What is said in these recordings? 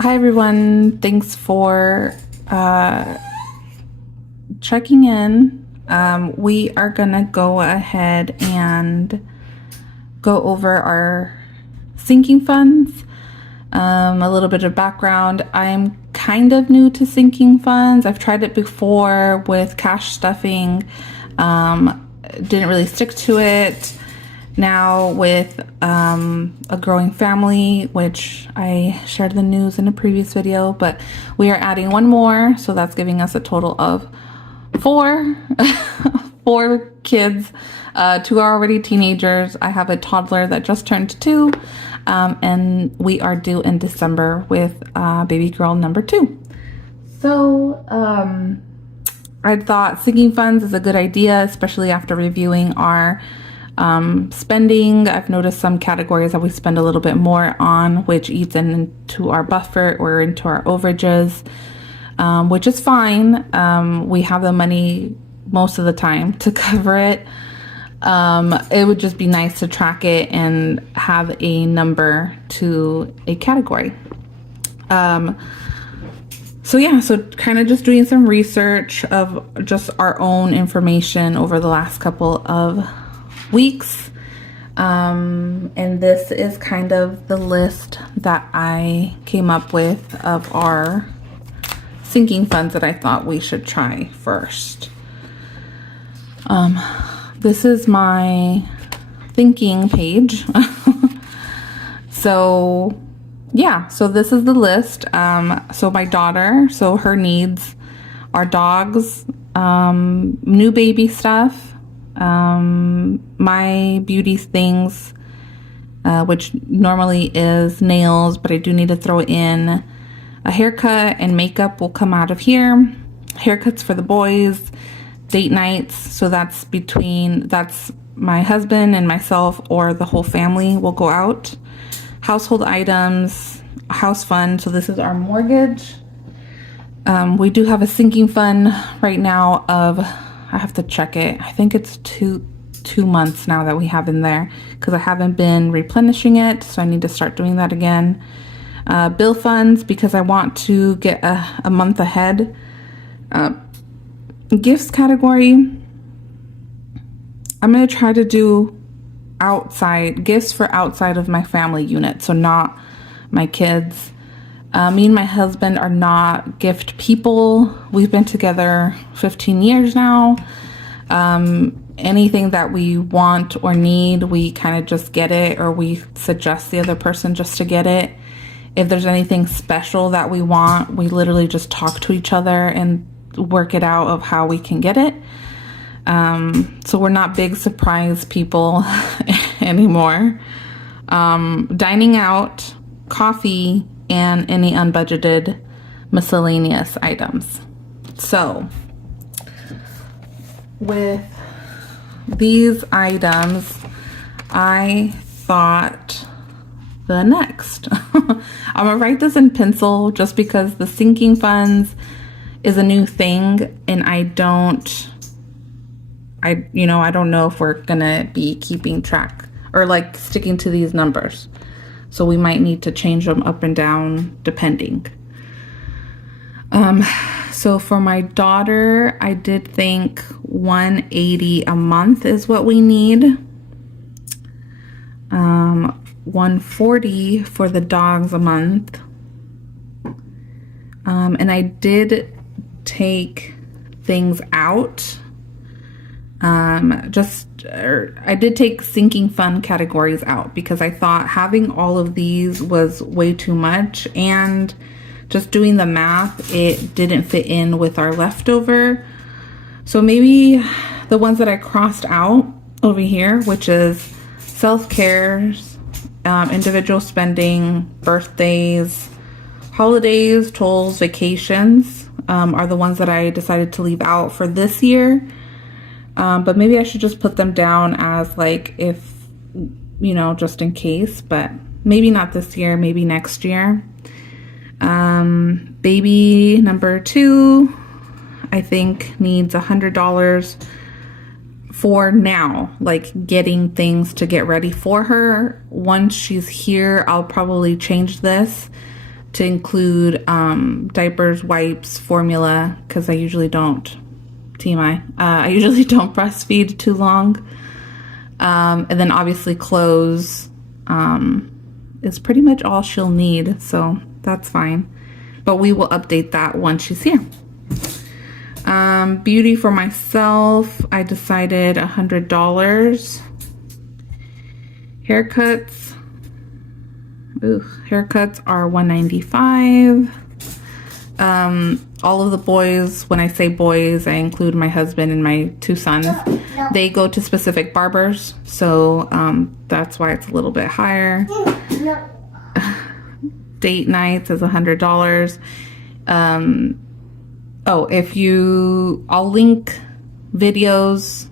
Hi everyone, thanks for checking in. We are gonna go ahead and go over our sinking funds. A little bit of background. I'm kind of new to sinking funds. I've tried it before with cash stuffing. Didn't really stick to it. Now with a growing family, which I shared the news in a previous video, but we are adding one more, so that's giving us a total of four four kids. Two are already teenagers. I have a toddler that just turned 2, and we are due in December with baby girl number 2. So I thought sinking funds is a good idea, especially after reviewing our spending. I've noticed some categories that we spend a little bit more on, which eats into our buffer or into our overages, which is fine. We have the money most of the time to cover it. It would just be nice to track it and have a number to a category. So kind of just doing some research of just our own information over the last couple of weeks. And this is kind of the list that I came up with of our sinking funds that I thought we should try first. This is my thinking page. So this is the list. So my daughter, so her needs are dogs, new baby stuff, my beauty things, which normally is nails, but I do need to throw in a haircut, and makeup will come out of here. Haircuts for the boys, date nights, so that's my husband and myself, or the whole family will go out. Household items, house fund, so this is our mortgage. We do have a sinking fund right now of, I have to check it, I think it's two months now that we have in there, because I haven't been replenishing it, so I need to start doing that again. Bill funds, because I want to get a month ahead. Gifts category, I'm going to try to do gifts for outside of my family unit, so not my kids. Me and my husband are not gift people. We've been together 15 years now. Anything that we want or need, we kind of just get it, or we suggest the other person just to get it. If there's anything special that we want, we literally just talk to each other and work it out of how we can get it. So we're not big surprise people anymore. Dining out, coffee, and any unbudgeted miscellaneous items. So with these items, I thought the next. I'm gonna write this in pencil just because the sinking funds is a new thing, and I don't know if we're gonna be keeping track or like sticking to these numbers. So we might need to change them up and down depending. So for my daughter, I did think $180 a month is what we need. $140 for the dogs a month. And I did take things out. I did take sinking fund categories out because I thought having all of these was way too much, and just doing the math, it didn't fit in with our leftover. So maybe the ones that I crossed out over here, which is self-care, individual spending, birthdays, holidays, tolls, vacations, are the ones that I decided to leave out for this year. But maybe I should just put them down as like, if, just in case, but maybe not this year, maybe next year. Baby number 2, I think needs $100 for now, like getting things to get ready for her. Once she's here, I'll probably change this to include diapers, wipes, formula, because I usually don't, TMI, I usually don't breastfeed too long. And then obviously clothes is pretty much all she'll need, so that's fine. But we will update that once she's here. Beauty for myself, I decided $100. Haircuts, haircuts are $195. All of the boys, when I say boys, I include my husband and my 2 sons. They go to specific barbers, so that's why it's a little bit higher. Date nights is $100. Oh, I'll link videos.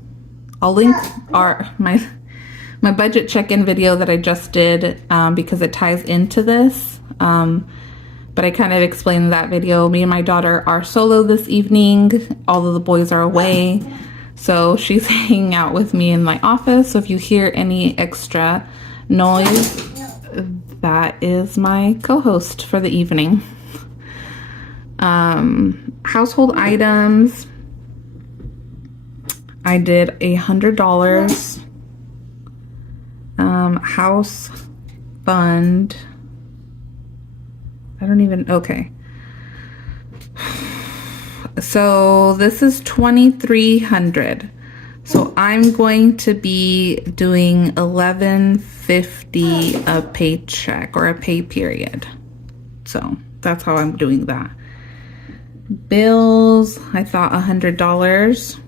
I'll link my budget check-in video that I just did because it ties into this. But I kind of explained that video. Me and my daughter are solo this evening. All of the boys are away. So she's hanging out with me in my office. So if you hear any extra noise, that is my co-host for the evening. Household items, I did $100. House fund, okay. So this is $2,300. So I'm going to be doing $1,150 a paycheck or a pay period. So that's how I'm doing that. Bills, I thought $100.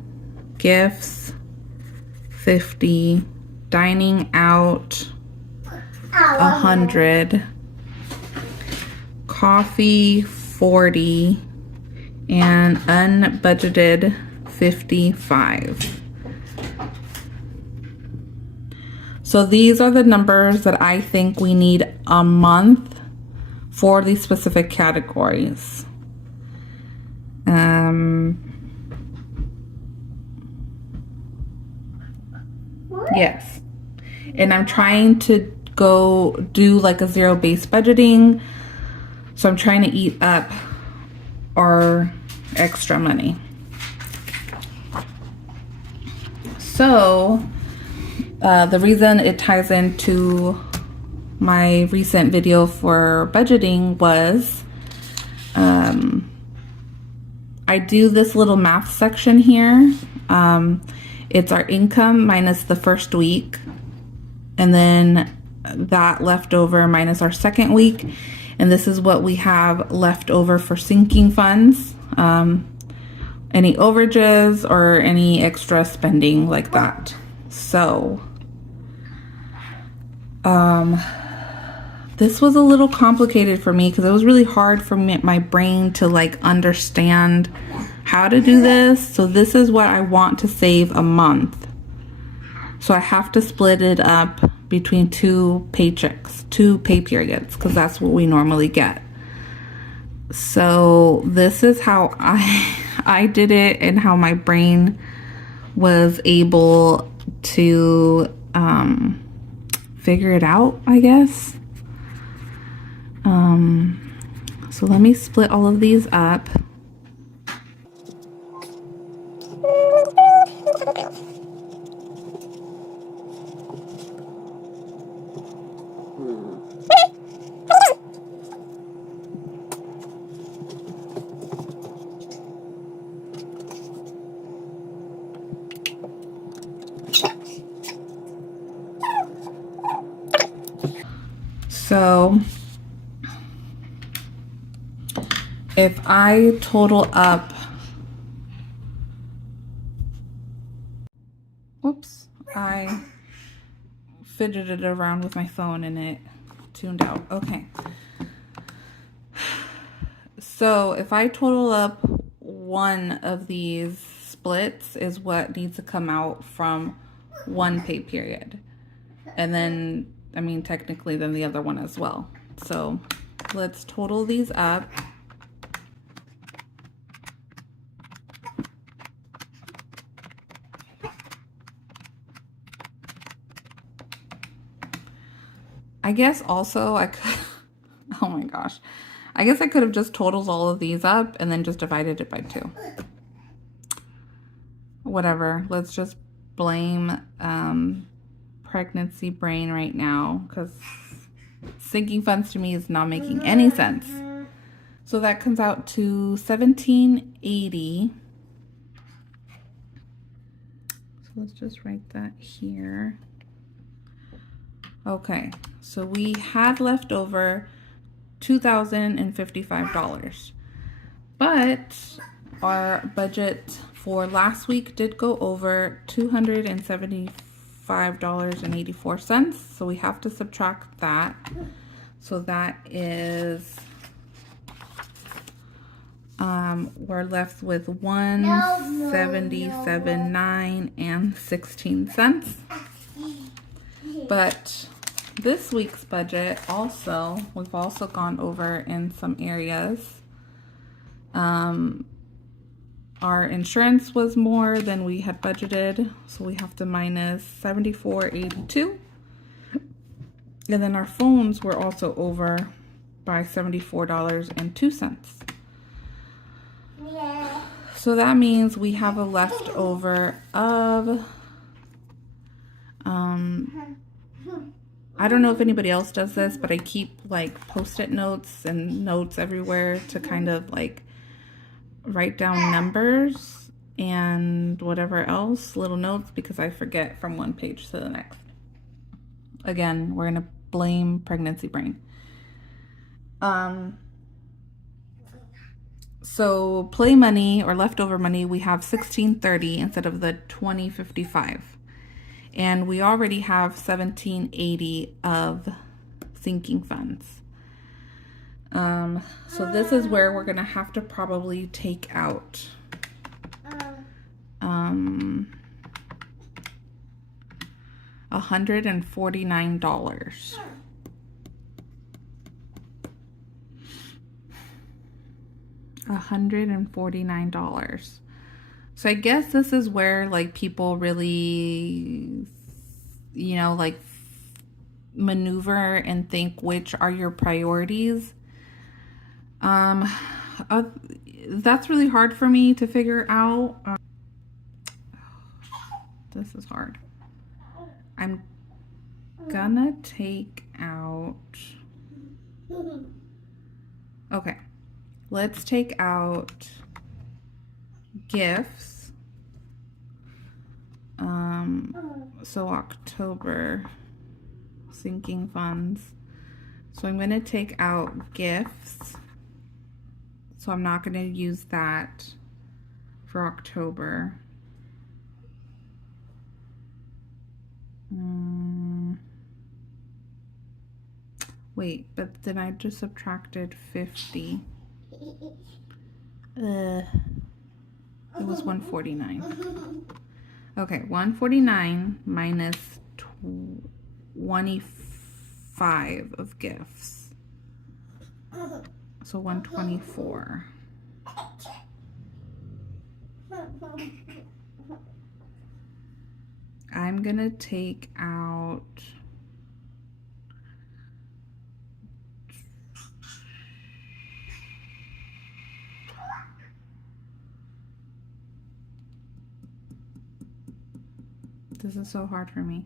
Gifts, $50. Dining out, $100. Coffee, $40. And unbudgeted, $55. So these are the numbers that I think we need a month for these specific categories. Yes. And I'm trying to go do like a zero-based budgeting. So I'm trying to eat up our extra money. So the reason it ties into my recent video for budgeting was I do this little math section here. It's our income minus the first week, and then that left over minus our second week. And this is what we have left over for sinking funds, any overages or any extra spending like that. So this was a little complicated for me because it was really hard for my brain to like understand how to do this. So this is what I want to save a month. So I have to split it up between 2 paychecks, 2 pay periods, because that's what we normally get. So this is how I did it and how my brain was able to figure it out, I guess. So let me split all of these up. So if I total up, whoops, I fidgeted around with my phone and it tuned out. Okay. So if I total up one of these splits is what needs to come out from one pay period. And then, I mean, technically then the other one as well. So let's total these up. I guess also I could, oh my gosh, I guess I could have just totaled all of these up and then just divided it by 2. Whatever. Let's just blame pregnancy brain right now, because sinking funds to me is not making any sense. So that comes out to $17.80. So let's just write that here. Okay, so we had left over $2,055, but our budget for last week did go over $275.84, so we have to subtract that. So that is we're left with $177.9 and 16 cents. But this week's budget also, we've also gone over in some areas. Our insurance was more than we had budgeted, so we have to minus $74.82. And then our phones were also over by $74.02. So that means we have a leftover of, I don't know if anybody else does this, but I keep like post-it notes and notes everywhere to kind of like write down numbers and whatever else, little notes, because I forget from one page to the next. Again, we're gonna blame pregnancy brain. So play money or leftover money, we have $16.30 instead of the $20.55. And we already have $17.80 of sinking funds. So this is where we're gonna have to probably take out $149. $149. So I guess this is where like people really, you know, like maneuver and think which are your priorities. That's really hard for me to figure out. This is hard. I'm gonna take out, okay, let's take out gifts. So October sinking funds. So I'm going to take out gifts. So I'm not going to use that for October. Wait, but then I just subtracted 50. It was 149. Okay, 149 minus 25 of gifts. So 124. I'm gonna take out this is so hard for me.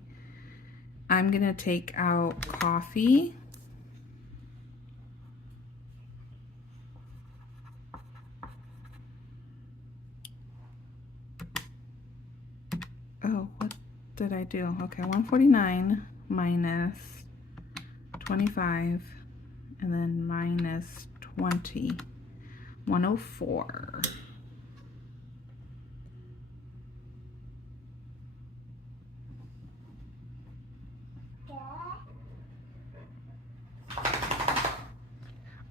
I'm gonna take out coffee. Oh, what did I do? Okay, 149 minus 25 and then minus 20, 104.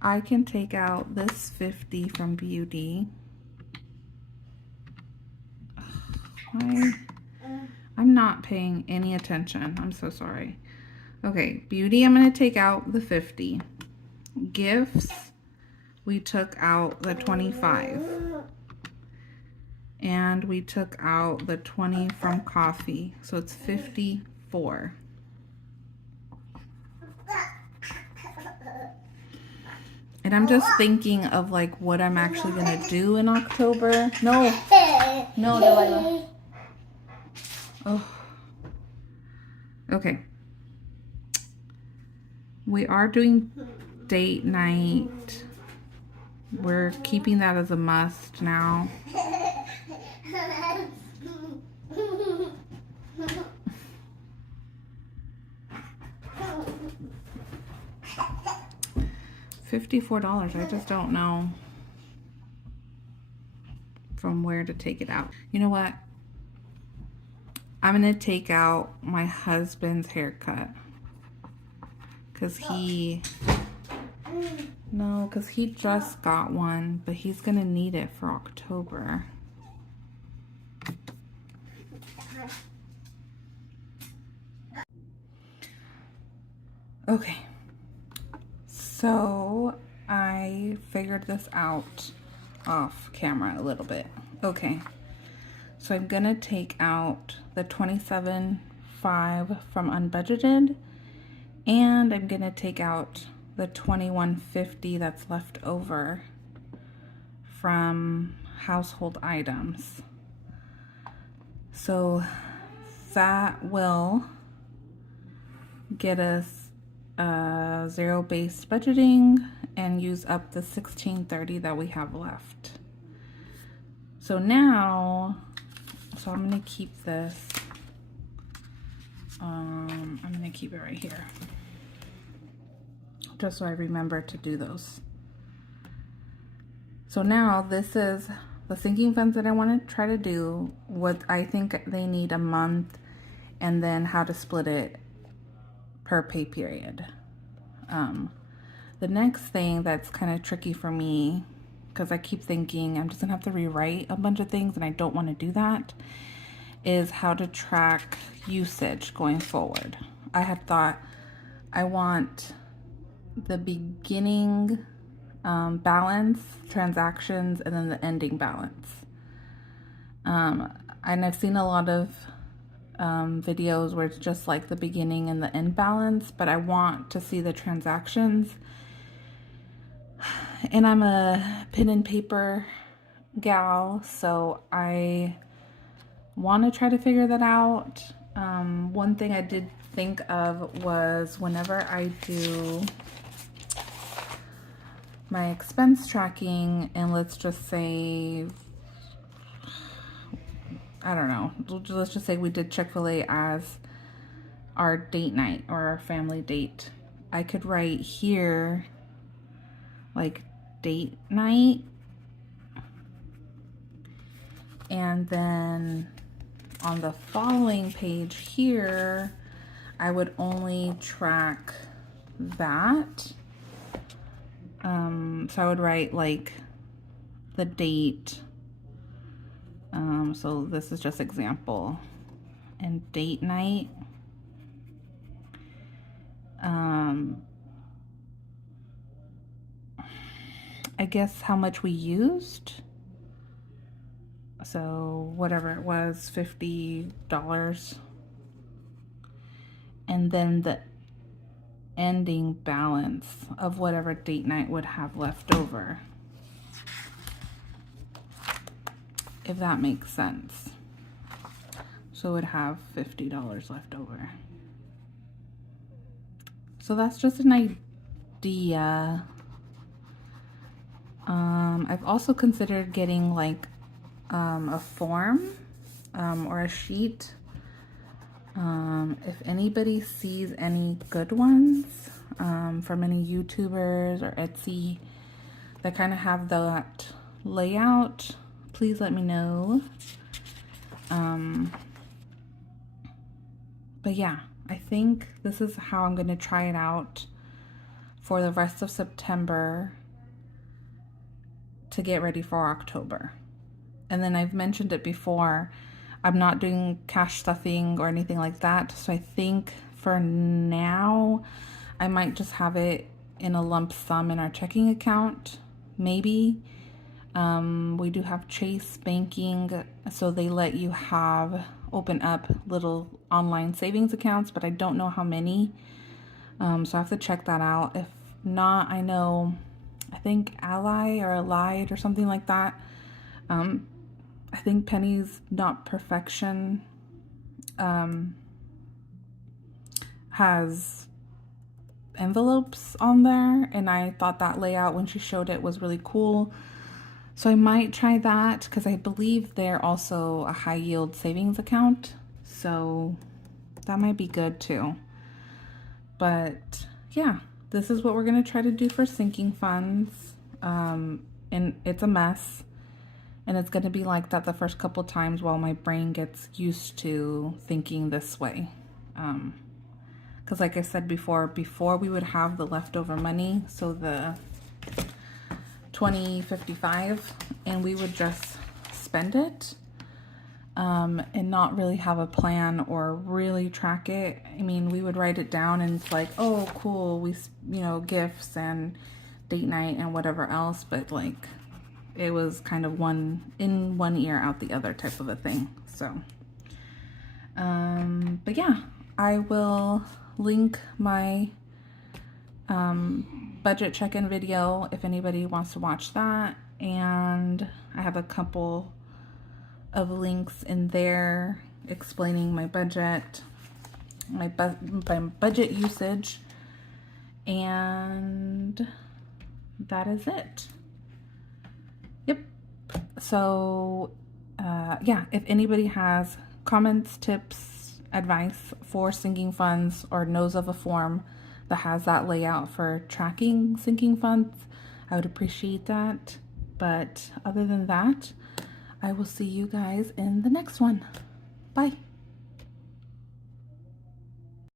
I can take out this 50 from beauty. Why? I'm not paying any attention. I'm so sorry. Okay, beauty, I'm going to take out the 50. Gifts, we took out the 25. And we took out the 20 from coffee. So it's 54. And I'm just thinking of like what I'm actually gonna do in October. No, no, Delilah. Oh, okay. We are doing date night. We're keeping that as a must now. $54. I just don't know from where to take it out. You know what? I'm gonna take out my husband's haircut because he just got one, but he's gonna need it for October. Okay, so I figured this out off camera a little bit. Okay, so I'm gonna take out the $27.5 from unbudgeted, and I'm gonna take out the $21.50 that's left over from household items. So that will get us zero-based budgeting and use up the $16.30 that we have left. So now, I'm gonna keep this. I'm gonna keep it right here, just so I remember to do those. So now this is the sinking funds that I want to try to do, what I think they need a month, and then how to split it per pay period. The next thing that's kind of tricky for me, because I keep thinking I'm just gonna have to rewrite a bunch of things and I don't want to do that, is how to track usage going forward. I had thought I want the beginning balance, transactions, and then the ending balance. And I've seen a lot of videos where it's just like the beginning and the end balance, but I want to see the transactions. And I'm a pen and paper gal, so I want to try to figure that out. One thing I did think of was whenever I do my expense tracking, and let's just say, I don't know, let's just say we did Chick-fil-A as our date night or our family date. I could write here like date night, and then on the following page here I would only track that. So I would write like the date. So this is just example, and date night. I guess how much we used. So whatever it was, $50. And then the ending balance of whatever date night would have left over. If that makes sense. So it would have $50 left over. So that's just an idea. I've also considered getting like a form or a sheet. If anybody sees any good ones from any YouTubers or Etsy that kind of have that layout, please let me know. But yeah, I think this is how I'm going to try it out for the rest of September to get ready for October. And then I've mentioned it before, I'm not doing cash stuffing or anything like that. So I think for now, I might just have it in a lump sum in our checking account, maybe. We do have Chase banking, so they let you open up little online savings accounts, but I don't know how many. So I have to check that out. If not, I know I think Ally or Allied or something like that. I think Penny's Not Perfection has envelopes on there, and I thought that layout when she showed it was really cool. So I might try that because I believe they're also a high yield savings account. So that might be good too. But yeah, this is what we're going to try to do for sinking funds. And it's a mess. And it's going to be like that the first couple times while my brain gets used to thinking this way. Because like I said before we would have the leftover money, so the 2055, and we would just spend it and not really have a plan or really track it. I mean, we would write it down and it's like, oh, cool, we, you know, gifts and date night and whatever else, but like it was kind of one in one ear out the other type of a thing. So but yeah, I will link my budget check-in video if anybody wants to watch that, and I have a couple of links in there explaining my budget, my budget usage, and that is it. Yep. So yeah, if anybody has comments, tips, advice for sinking funds, or knows of a form that has that layout for tracking sinking funds, I would appreciate that. But other than that, I will see you guys in the next one. Bye.